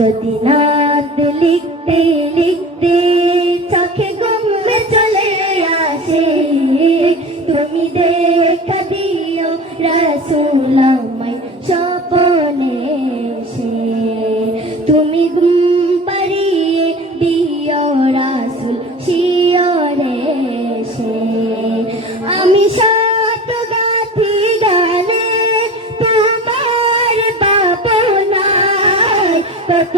যদি নাত লিখতে লিখতে চোখে গুমে চলে আসে। তুমি দেখা দিও রসুলামাই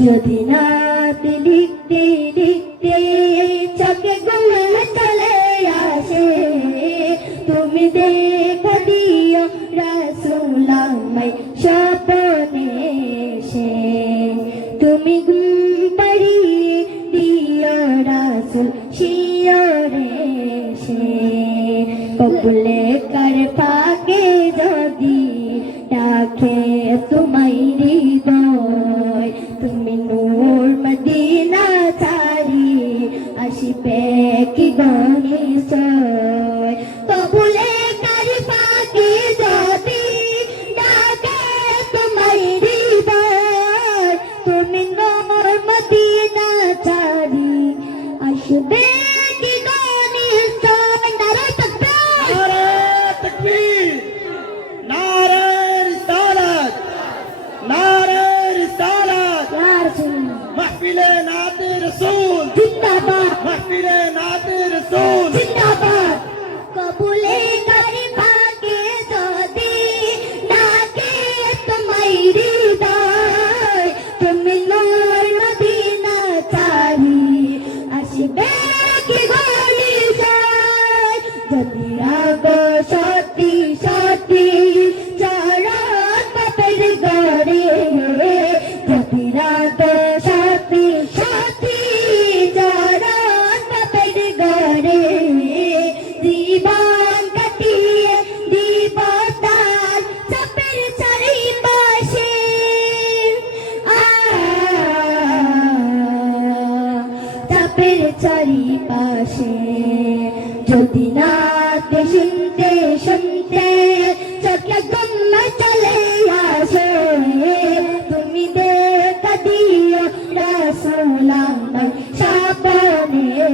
যদি নাত লিখতে লিখতে চোখে গুল চলে আসে। তুমি দেখা দিও রসুলামাই স্বপনে সে তুমি গুম পাড়িয়ে দিও রসুল শিয়রে সে কবুলে কর পাকে যদি ডাকে de pé que dá আমাদের চারিপাশে। যদি না শুনতে শুনতে চোখে গম্য চলে আসে। তুমি দেখা দিও রাসুলাম সাপনে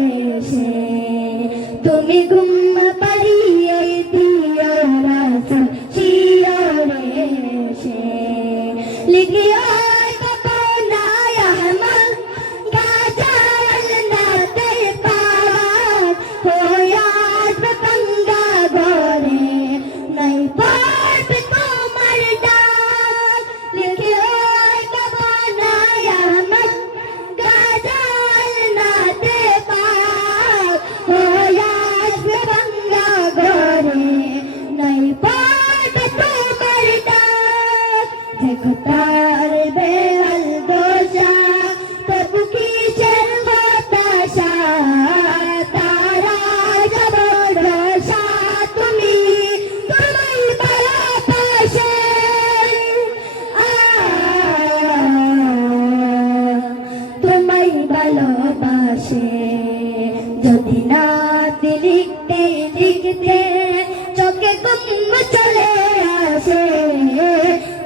সে তুমি ঘুম দেখতে চোখে গুম চলে আসে।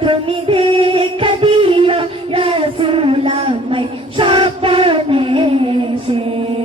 তুমি দেখা দিও রসুল আমায় সপনে সে